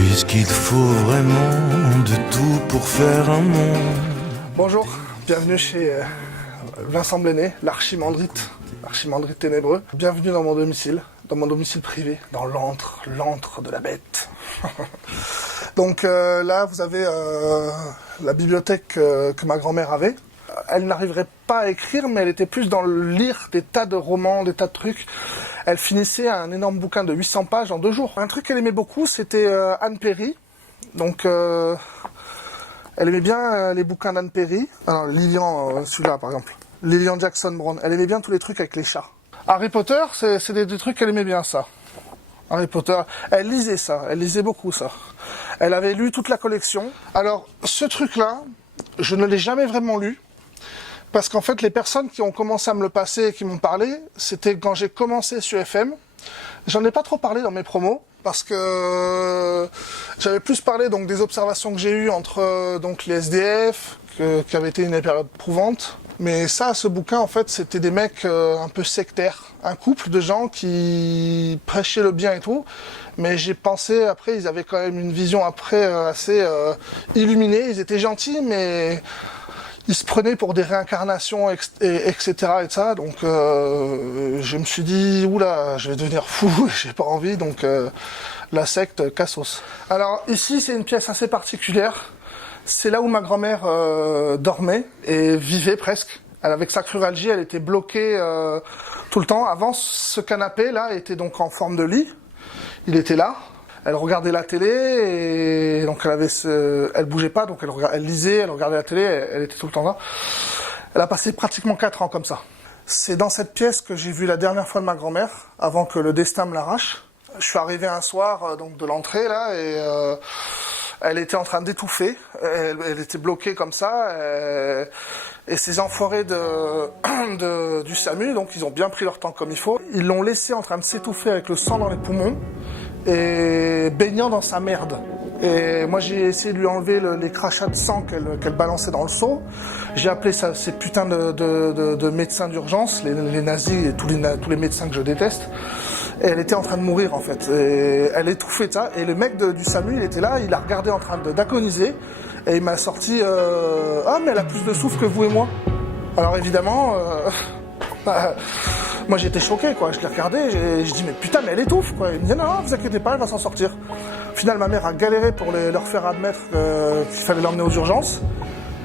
Puisqu'il faut vraiment de tout pour faire un monde. Bonjour, bienvenue chez Vincent Blenay, l'archimandrite ténébreux. Bienvenue dans mon domicile privé, dans l'antre de la bête. Donc là, vous avez la bibliothèque que ma grand-mère avait. Elle n'arriverait pas à écrire, mais elle était plus dans le lire des tas de romans, des tas de trucs. Elle finissait un énorme bouquin de 800 pages en 2 jours. Un truc qu'elle aimait beaucoup, c'était Anne Perry. Donc, elle aimait bien les bouquins d'Anne Perry. Alors, Lillian, celui-là par exemple. Lillian Jackson Brown. Elle aimait bien tous les trucs avec les chats. Harry Potter, c'est des trucs qu'elle aimait bien, ça. Harry Potter, elle lisait ça, elle lisait beaucoup ça. Elle avait lu toute la collection. Alors, ce truc-là, je ne l'ai jamais vraiment lu. Parce qu'en fait, les personnes qui ont commencé à me le passer et qui m'ont parlé, c'était quand j'ai commencé sur FM. J'en ai pas trop parlé dans mes promos, parce que j'avais plus parlé donc des observations que j'ai eues entre donc les SDF, qui avait été une période prouvante. Mais ça, ce bouquin, en fait, c'était des mecs un peu sectaires. Un couple de gens qui prêchaient le bien et tout. Mais j'ai pensé, après, ils avaient quand même une vision après assez illuminée. Ils étaient gentils, mais ils se prenaient pour des réincarnations, etc. et ça. Donc, je me suis dit, oula, je vais devenir fou, j'ai pas envie. Donc, la secte Cassos. Alors, ici, c'est une pièce assez particulière. C'est là où ma grand-mère dormait et vivait presque. Elle, avec sa cruralgie, elle était bloquée tout le temps. Avant, ce canapé-là était donc en forme de lit. Il était là. Elle regardait la télé et donc elle bougeait pas, donc elle lisait, elle regardait la télé, elle était tout le temps là. Elle a passé pratiquement 4 ans comme ça. C'est dans cette pièce que j'ai vu la dernière fois de ma grand-mère, avant que le destin me l'arrache. Je suis arrivé un soir donc de l'entrée là et elle était en train d'étouffer. Elle était bloquée comme ça. Et ces enfoirés du SAMU, donc ils ont bien pris leur temps comme il faut. Ils l'ont laissée en train de s'étouffer avec le sang dans les poumons et baignant dans sa merde. Et moi j'ai essayé de lui enlever les crachats de sang qu'elle balançait dans le seau. J'ai appelé ces putains de médecins d'urgence, les nazis et tous les médecins que je déteste. Et elle était en train de mourir en fait. Et elle étouffait ça. Et le mec du SAMU, il était là, il la regardait en train d'agoniser. Et il m'a sorti ah mais elle a plus de souffle que vous et moi. Alors évidemment, moi j'étais choqué quoi. Je l'ai regardé, je dis mais putain mais elle étouffe quoi. Il me dit non, vous inquiétez pas, elle va s'en sortir. Au final ma mère a galéré pour leur faire admettre qu'il fallait l'emmener aux urgences.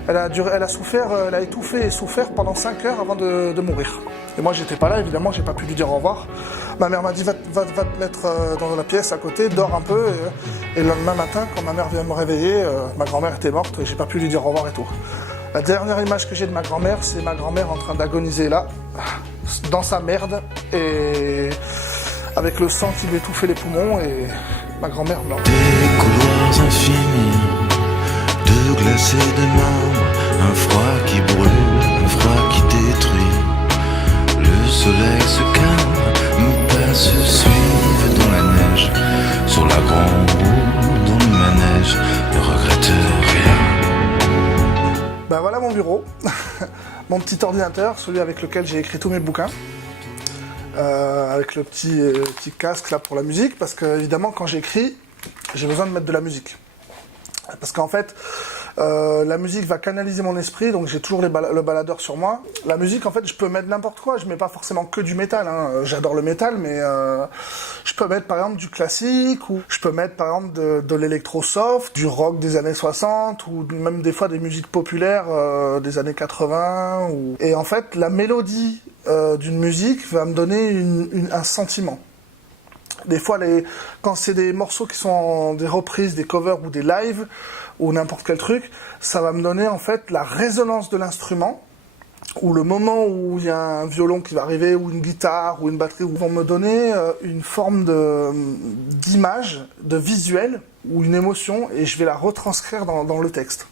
Elle a souffert, elle a étouffé et souffert pendant 5 heures avant de mourir. Et moi j'étais pas là, évidemment, j'ai pas pu lui dire au revoir. Ma mère m'a dit va te mettre dans la pièce à côté, dors un peu. Et le lendemain matin, quand ma mère vient me réveiller, ma grand-mère était morte et j'ai pas pu lui dire au revoir et tout. La dernière image que j'ai de ma grand-mère, c'est ma grand-mère en train d'agoniser là, dans sa merde, et avec le sang qui lui étouffait les poumons et ma grand-mère meurt. Des couloirs infinis, de glace et de marbre, un froid qui brûle, un froid qui détruit. Le soleil se calme, nos pas se suivent dans la neige, sur la grande roue, dans le manège, ne regrette rien. Ben voilà mon bureau, mon petit ordinateur, celui avec lequel j'ai écrit tous mes bouquins. Avec le petit casque là pour la musique, parce que évidemment quand j'écris, j'ai besoin de mettre de la musique. Parce qu'en fait, la musique va canaliser mon esprit, donc j'ai toujours le baladeur sur moi. La musique, en fait, je peux mettre n'importe quoi, je mets pas forcément que du métal, hein. J'adore le métal, mais je peux mettre par exemple du classique, ou je peux mettre par exemple de l'électro-soft, du rock des années 60, ou même des fois des musiques populaires des années 80. Et en fait, la mélodie d'une musique va me donner un sentiment. Des fois, quand c'est des morceaux qui sont des reprises, des covers ou des lives, ou n'importe quel truc, ça va me donner en fait la résonance de l'instrument, ou le moment où il y a un violon qui va arriver, ou une guitare, ou une batterie, vont me donner une forme d'image, de visuel, ou une émotion, et je vais la retranscrire dans le texte.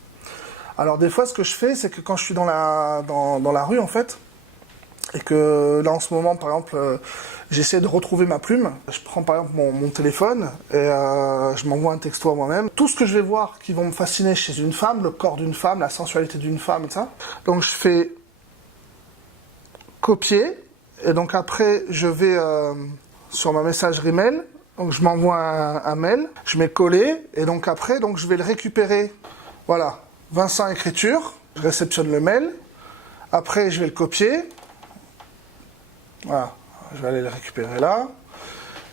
Alors des fois, ce que je fais, c'est que quand je suis dans la rue, en fait, et que là en ce moment par exemple j'essaie de retrouver ma plume, je prends par exemple mon téléphone et je m'envoie un texto à moi-même. Tout ce que je vais voir qui vont me fasciner chez une femme, le corps d'une femme, la sensualité d'une femme et ça. Donc je fais copier et donc après je vais sur ma messagerie mail, Donc je m'envoie un mail, je mets coller, et donc après, donc, je vais le récupérer. Voilà, Vincent Écriture, je réceptionne le mail. Après, je vais le copier. Voilà, je vais aller le récupérer là.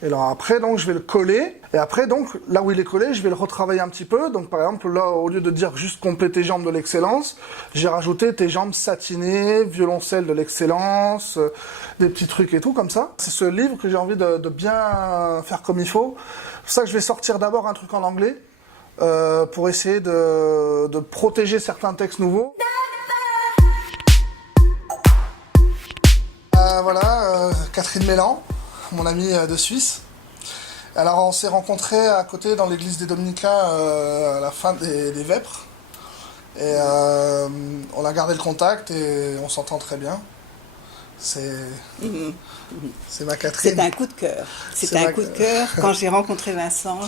Et alors après, donc, je vais le coller. Et après, donc, là où il est collé, je vais le retravailler un petit peu. Donc, par exemple, là, au lieu de dire juste compléter jambes de l'excellence, j'ai rajouté tes jambes satinées, violoncelle de l'excellence, des petits trucs et tout comme ça. C'est ce livre que j'ai envie de bien faire comme il faut. C'est pour ça que je vais sortir d'abord un truc en anglais pour essayer de protéger certains textes nouveaux. Voilà, Catherine Mélan, mon amie de Suisse. Alors on s'est rencontrés à côté dans l'église des Dominicains à la fin des Vêpres. Et on a gardé le contact et on s'entend très bien. C'est ma Catherine. C'est un coup de cœur. C'est un coup de cœur. Quand j'ai rencontré Vincent,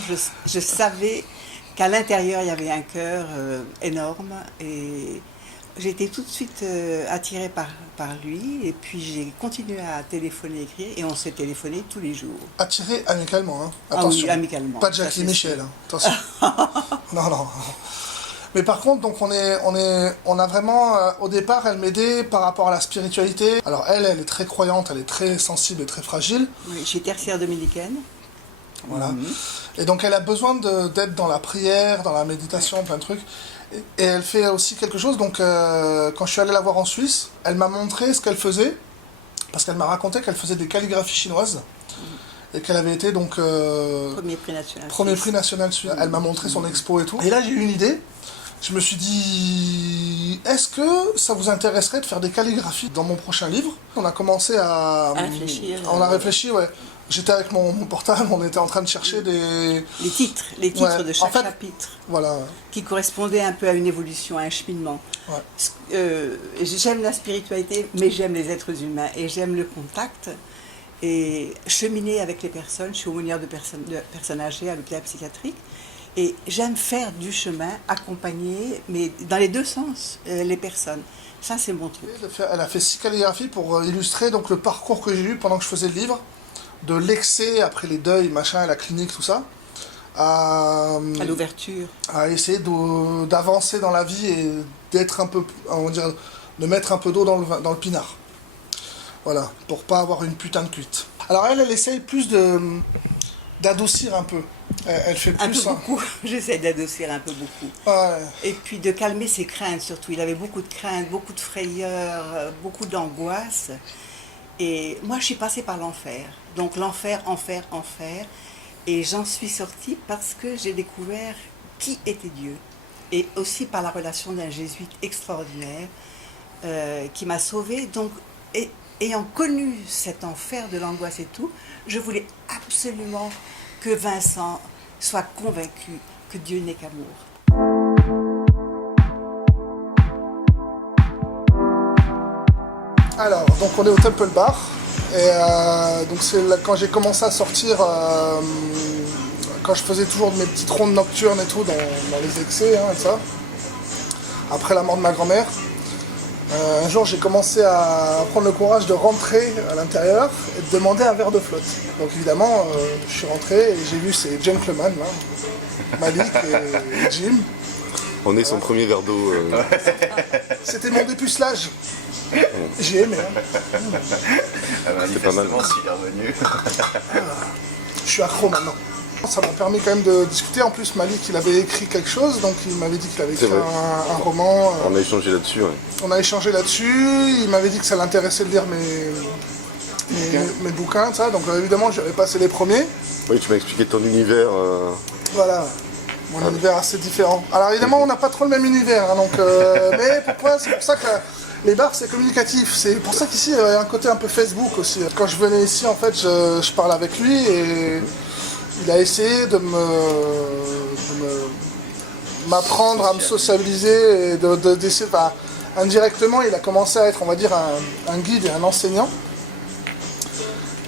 je savais qu'à l'intérieur il y avait un cœur énorme et j'ai été tout de suite attirée par lui et puis j'ai continué à téléphoner, écrire et on s'est téléphoné tous les jours. Attirée amicalement, hein. Attention. Ah oui, amicalement. Pas Jackie Michel, hein. Attention. Non. Mais par contre, donc on a vraiment, au départ, elle m'aidait par rapport à la spiritualité. Alors elle est très croyante, elle est très sensible et très fragile. Oui, j'ai tertiaire dominicaine. Voilà. Et donc elle a besoin d'être dans la prière, dans la méditation, plein de trucs. Et elle fait aussi quelque chose, donc quand je suis allé la voir en Suisse, elle m'a montré ce qu'elle faisait, parce qu'elle m'a raconté qu'elle faisait des calligraphies chinoises, et qu'elle avait été donc... Premier prix national suisse. Elle m'a montré son expo et tout. Et là j'ai eu une idée, je me suis dit, est-ce que ça vous intéresserait de faire des calligraphies dans mon prochain livre? On a commencé à réfléchir. On a réfléchi, ouais. J'étais avec mon portable, on était en train de chercher des... Les titres ouais, de chaque chapitre. Voilà. Qui correspondaient un peu à une évolution, à un cheminement. Ouais. J'aime la spiritualité, mais j'aime les êtres humains et j'aime le contact. Et cheminer avec les personnes, je suis aumônière de personnes âgées à l'hôpital psychiatrique. Et j'aime faire du chemin, accompagner, mais dans les deux sens, les personnes. Ça, c'est mon truc. Elle a fait 6 calligraphies pour illustrer donc, le parcours que j'ai eu pendant que je faisais le livre. De l'excès, après les deuils, machin, la clinique, tout ça, à l'ouverture. À essayer d'avancer dans la vie et d'être un peu, on va dire, de mettre un peu d'eau dans le pinard. Voilà, pour pas avoir une putain de cuite. Alors elle essaye plus d'adoucir un peu. Elle fait plus... Un peu beaucoup, j'essaie d'adoucir un peu beaucoup. Ouais. Et puis de calmer ses craintes surtout. Il avait beaucoup de craintes, beaucoup de frayeurs, beaucoup d'angoisse. Et moi, je suis passée par l'enfer. Donc l'enfer, enfer. Et j'en suis sortie parce que j'ai découvert qui était Dieu. Et aussi par la relation d'un jésuite extraordinaire qui m'a sauvée. Donc, ayant connu cet enfer de l'angoisse et tout, je voulais absolument que Vincent soit convaincu que Dieu n'est qu'amour. Alors, donc on est au Temple Bar, et donc c'est là, quand j'ai commencé à sortir, quand je faisais toujours mes petites rondes nocturnes et tout, dans les excès, hein, et ça, après la mort de ma grand-mère, un jour j'ai commencé à prendre le courage de rentrer à l'intérieur et de demander un verre de flotte. Donc évidemment, je suis rentré et j'ai vu ces gentlemen, là, Malik et Jim. On est son premier verre d'eau. C'était mon dépucelage. J'ai aimé. Hein. C'est pas mal. S'il est revenu. Je suis accro maintenant. Ça m'a permis quand même de discuter. En plus, Malik, il avait écrit quelque chose, donc il m'avait dit qu'il avait écrit un roman. On a échangé là-dessus, ouais. On a échangé là-dessus. Il m'avait dit que ça l'intéressait de lire mes bouquins, ça. Donc évidemment, j'avais passé les premiers. Oui, tu m'as expliqué ton univers. Voilà. Mon univers assez différent. Alors évidemment, on n'a pas trop le même univers, hein, donc, mais pourquoi? C'est pour ça que les bars, c'est communicatif. C'est pour ça qu'ici, il y a un côté un peu Facebook aussi. Quand je venais ici, en fait, je parlais avec lui et il a essayé de m'apprendre à me sociabiliser et d'essayer, indirectement, il a commencé à être, on va dire, un guide et un enseignant.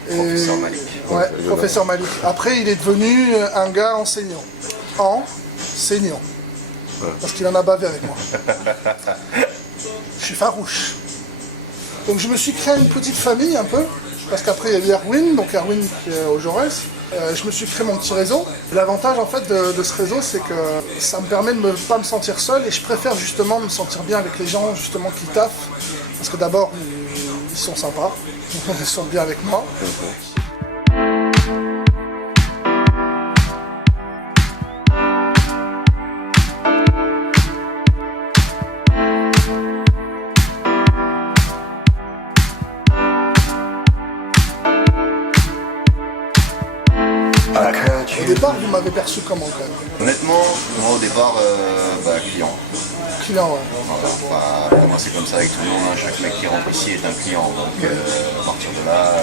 Professeur Malik. Ouais, professeur Malik. Après, il est devenu un gars enseignant. Enseignant. Ouais. Parce qu'il en a bavé avec moi. Je suis farouche. Donc je me suis créé une petite famille un peu. Parce qu'après, il y a eu Erwin, donc Erwin qui est au Jaurès. Je me suis créé mon petit réseau. L'avantage en fait de ce réseau, c'est que ça me permet de ne pas me sentir seul et je préfère justement me sentir bien avec les gens justement qui taffent. Parce que d'abord, ils sont sympas, ils sont bien avec moi. Au départ, vous m'avez perçu comment quand même? Honnêtement, moi au départ, client. Client, ouais. Voilà, pas commencer comme ça avec tout le monde, hein. Chaque mec qui rentre ici est un client. Donc à partir de là,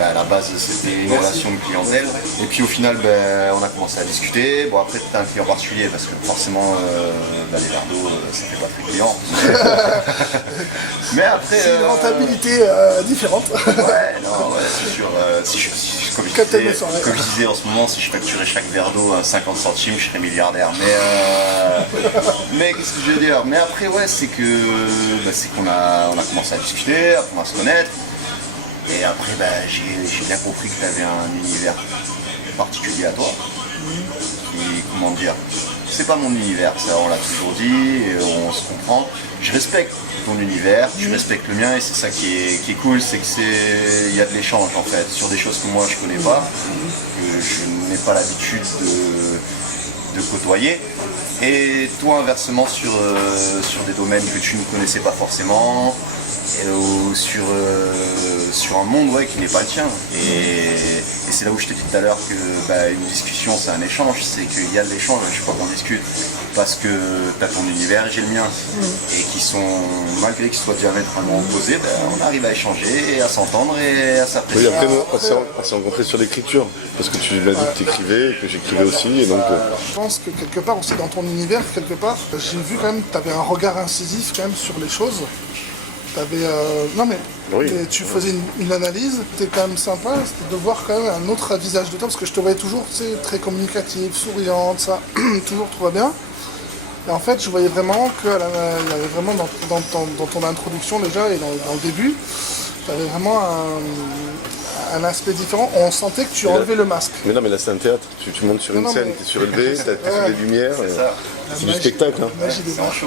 à la base c'était une relation de clientèle. Et puis au final, on a commencé à discuter. Bon après c'était un client particulier parce que forcément les verres d'eau, ça fait pas très client. Mais après. C'est une rentabilité différente. Ouais, non, ouais, c'est sûr. Comme je disais en ce moment, si je facturais chaque verre d'eau à 50 centimes, je serais milliardaire. Mais qu'est-ce que je veux dire? Mais après, ouais, c'est qu'on a commencé à discuter, à apprendre à se connaître. Et après, j'ai bien compris que tu avais un univers particulier à toi. Et comment dire? C'est pas mon univers, ça on l'a toujours dit, et on se comprend. Je respecte ton univers, tu respectes le mien et c'est ça qui est cool, c'est qu'il y a de l'échange en fait, sur des choses que moi je connais pas, que je n'ai pas l'habitude de côtoyer. Et toi inversement sur des domaines que tu ne connaissais pas forcément, ou sur un monde qui n'est pas le tien. Et c'est là où je te dis tout à l'heure que une discussion c'est un échange, c'est qu'il y a de l'échange, je ne sais pas qu'on discute, parce que tu as ton univers et j'ai le mien. Et qui sont, malgré qu'ils soient diamétralement opposés, on arrive à échanger, et à s'entendre et à s'apprécier. Oui, après on s'est rencontrés sur l'écriture, parce que tu m'as dit que tu écrivais et que j'écrivais aussi. Et donc, Je pense que quelque part aussi dans ton univers, quelque part, j'ai vu quand même que tu avais un regard incisif quand même sur les choses. T'avais, non mais oui. Tu faisais une analyse, c'était quand même sympa, c'était de voir quand même un autre visage de toi, parce que je te voyais toujours très communicative, souriante, ça, toujours tout va bien. Et en fait, je voyais vraiment qu'il y avait vraiment dans ton introduction déjà et dans le début, tu avais vraiment un aspect différent. On sentait que tu enlevais le masque. Mais non, mais là c'est un théâtre, tu montes sur une scène, tu es surélevé, tu as des lumières, c'est du spectacle. Hein. Magie des anges.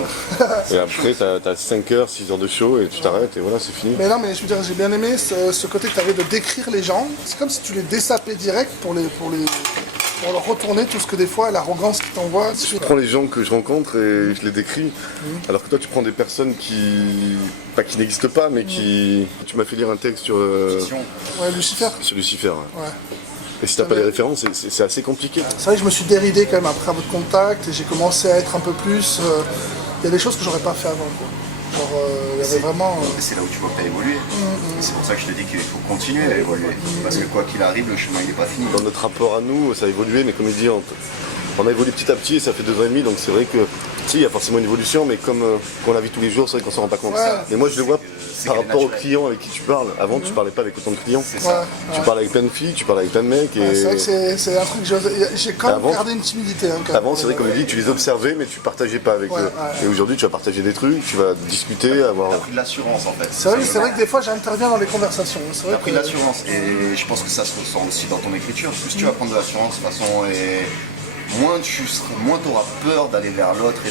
Et après tu as 5 heures, 6 heures de show et tu t'arrêtes et voilà, c'est fini. Mais non, mais je veux dire, j'ai bien aimé ce côté que tu avais de décrire les gens. C'est comme si tu les dessapais direct pour leur retourner tout ce que des fois, l'arrogance qui t'envoie. Je prends les gens que je rencontre et je les décris, alors que toi tu prends des personnes qui n'existent pas, mais qui... Tu m'as fait lire un texte sur... Ouais, Lucifer. Sur Lucifer, Ouais. Et si t'as pas les références, c'est assez compliqué. C'est vrai que je me suis déridé quand même après votre contact et j'ai commencé à être un peu plus... Il y a des choses que j'aurais pas fait avant, quoi. Genre, il y avait vraiment... C'est là où tu vois que tu as évolué. C'est pour ça que je te dis qu'il faut continuer à évoluer. Parce que quoi qu'il arrive, le chemin il n'est pas fini. Dans notre rapport à nous, ça a évolué, mais comme je dis, on a évolué petit à petit et ça fait 2 ans et demi, donc c'est vrai que il y a forcément une évolution, mais comme on la vit tous les jours, c'est vrai qu'on s'en rend pas compte. Ouais. Et moi je le vois par rapport aux clients avec qui tu parles. Avant tu parlais pas avec autant de clients. Tu parles avec plein de filles, tu parles avec plein de mecs. Et... c'est vrai que c'est un truc que j'ai quand même gardé une timidité. Hein, avant c'est vrai comme je dis, tu les observais mais tu partageais pas avec eux. Et aujourd'hui tu vas partager des trucs, tu vas discuter, avoir... Tu as pris de l'assurance en fait. C'est vrai que des fois j'interviens dans les conversations. Tu as pris de l'assurance et je pense que ça se ressent aussi dans ton écriture. Plus tu vas prendre de l'assurance de toute façon et... moins tu auras peur d'aller vers l'autre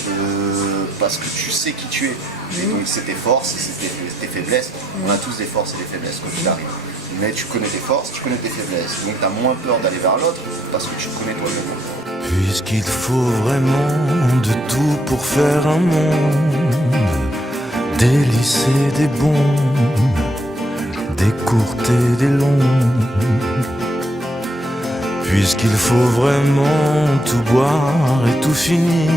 parce que tu sais qui tu es. Et donc c'est tes forces et c'est tes faiblesses. On a tous des forces et des faiblesses quand il arrive. Mais tu connais tes forces, tu connais tes faiblesses. Donc tu as moins peur d'aller vers l'autre parce que tu te connais toi-même. Puisqu'il faut vraiment de tout pour faire un monde, des lycées, des bombes, des courtes et des longues. Puisqu'il faut vraiment tout boire et tout finir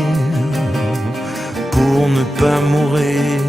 pour ne pas mourir